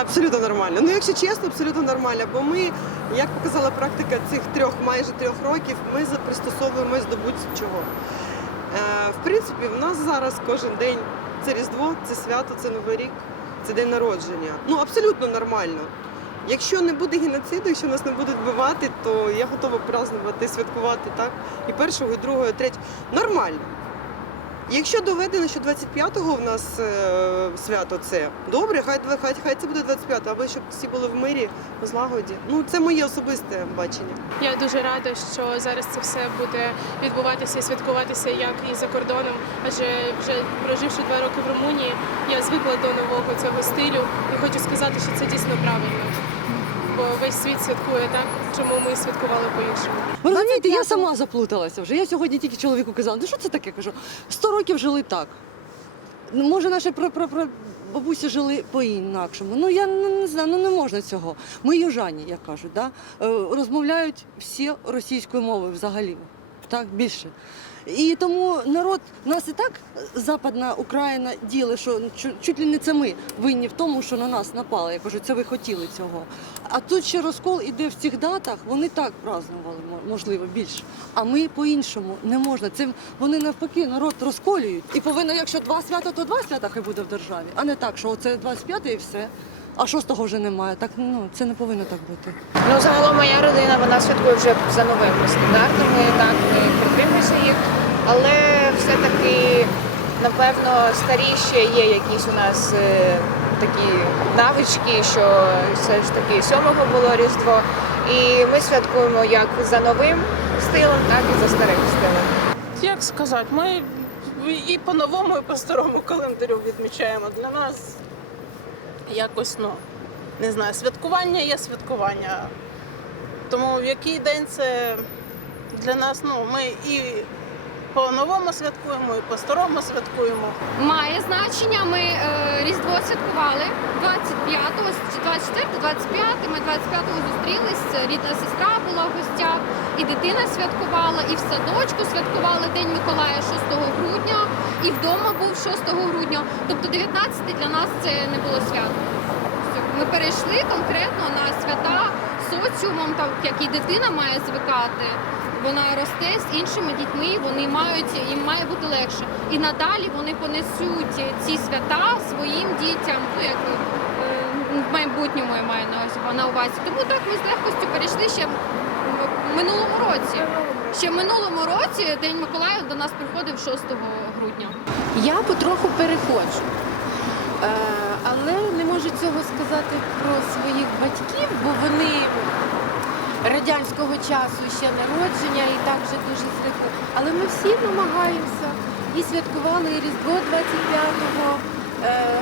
Абсолютно нормально. Ну, якщо чесно, абсолютно нормально. Бо ми, як показала практика цих трьох, майже трьох років, ми пристосовуємось до будь-чого. Е, в принципі, в нас зараз кожен день це Різдво, це свято, це Новий рік, це день народження. Ну, абсолютно нормально. Якщо не буде геноциду, якщо нас не будуть вбивати, то я готова празднувати, святкувати так. І першого, і другого, і третього. Нормально. Якщо доведено, що 25-го в нас е, свято це добре, хай, хай, хай це буде 25-го, аби щоб всі були в мирі, в злагоді. Ну це моє особисте бачення. Я дуже рада, що зараз це все буде відбуватися і святкуватися як і за кордоном. Адже вже проживши два роки в Румунії, я звикла до нового цього стилю і хочу сказати, що це дійсно правильно. Бо весь світ святкує так, чому ми святкували по-іншому. Ви розумієте, я сама заплуталася вже. Я сьогодні тільки чоловіку казала, ну що це таке? Кажу, сто років жили так. Ну, Може, наші про, про, про бабусі жили по-інакшому. Ну я не, не знаю, ну не можна цього. Ми южані, як кажуть, да? е, розмовляють всі російською мовою взагалі. Так, більше. І тому народ нас і так Западна Україна діли, що чуть ли не це ми винні в тому, що на нас напали. Я кажу, це ви хотіли цього. А тут ще розкол іде в цих датах. Вони так празднували, мо- можливо, більше. А ми по-іншому не можна. Це вони навпаки народ розколюють. І повинно, якщо два свята, то два свята хай буде в державі, а не так, що оце 25 і все. А шостого вже немає. Так ну це не повинно так бути. Ну, загалом моя родина вона святкує вже за новими стандартами, так ми притримуємося їх, але все-таки, напевно, старіші є якісь у нас е, такі навички, що все ж таки сьомого було Різдво. І ми святкуємо як за новим стилем, так і за старим стилем. Як сказати, ми і по новому, і по старому календарю відмічаємо. Для нас якось, ну, не знаю, святкування є святкування. Тому в який день це для нас, ну, ми і по новому святкуємо, і по старому святкуємо. Має значення. Ми е, Різдво святкували 25-го, 24 25 Ми 25-го зустрілись. Рідна сестра була в гостях, і дитина святкувала, і в садочку святкували День Миколая 6 грудня, і вдома був 6 грудня. Тобто 19 для нас це не було свято. Ми перейшли конкретно на свята соціумом, так як і дитина має звикати. Вона росте з іншими дітьми, вони мають їм має бути легше. І надалі вони понесуть ці свята своїм дітям. Ну як майбутньому я маю на увазі- на увазі. Тому так ми з легкостю перейшли ще в минулому році. Ще в минулому році День Миколая до нас приходив 6 грудня. Я потроху переходжу. Е, але не можу цього сказати про своїх батьків, бо вони радянського часу ще народження і так вже дуже звикли. Але ми всі намагаємося і святкували і Різдво 25 е,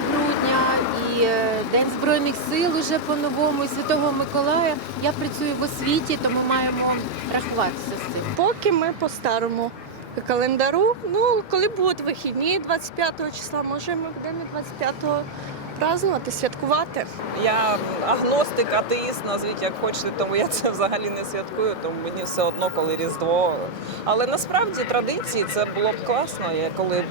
грудня, і е, День Збройних сил уже по-новому, і Святого Миколая. Я працюю в освіті, тому маємо рахуватися з цим. Поки ми по старому календару. Ну, коли будуть вихідні 25 числа, може ми будемо 25-го празднувати, святкувати. Я агностик, атеїст, назвіть як хочете, тому я це взагалі не святкую, тому мені все одно, коли Різдво. Але насправді традиції це було б класно, коли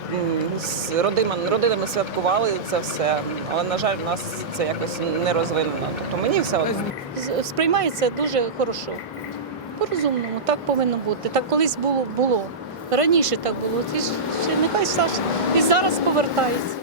з родинами, родинами святкували це все. Але на жаль, в нас це якось не розвинено. Тобто мені все одно. Сприймається дуже хорошо. По-розумному, так повинно бути. Так колись було. було. Раніше так було. Ті ж- ще нехай Саш і зараз повертається.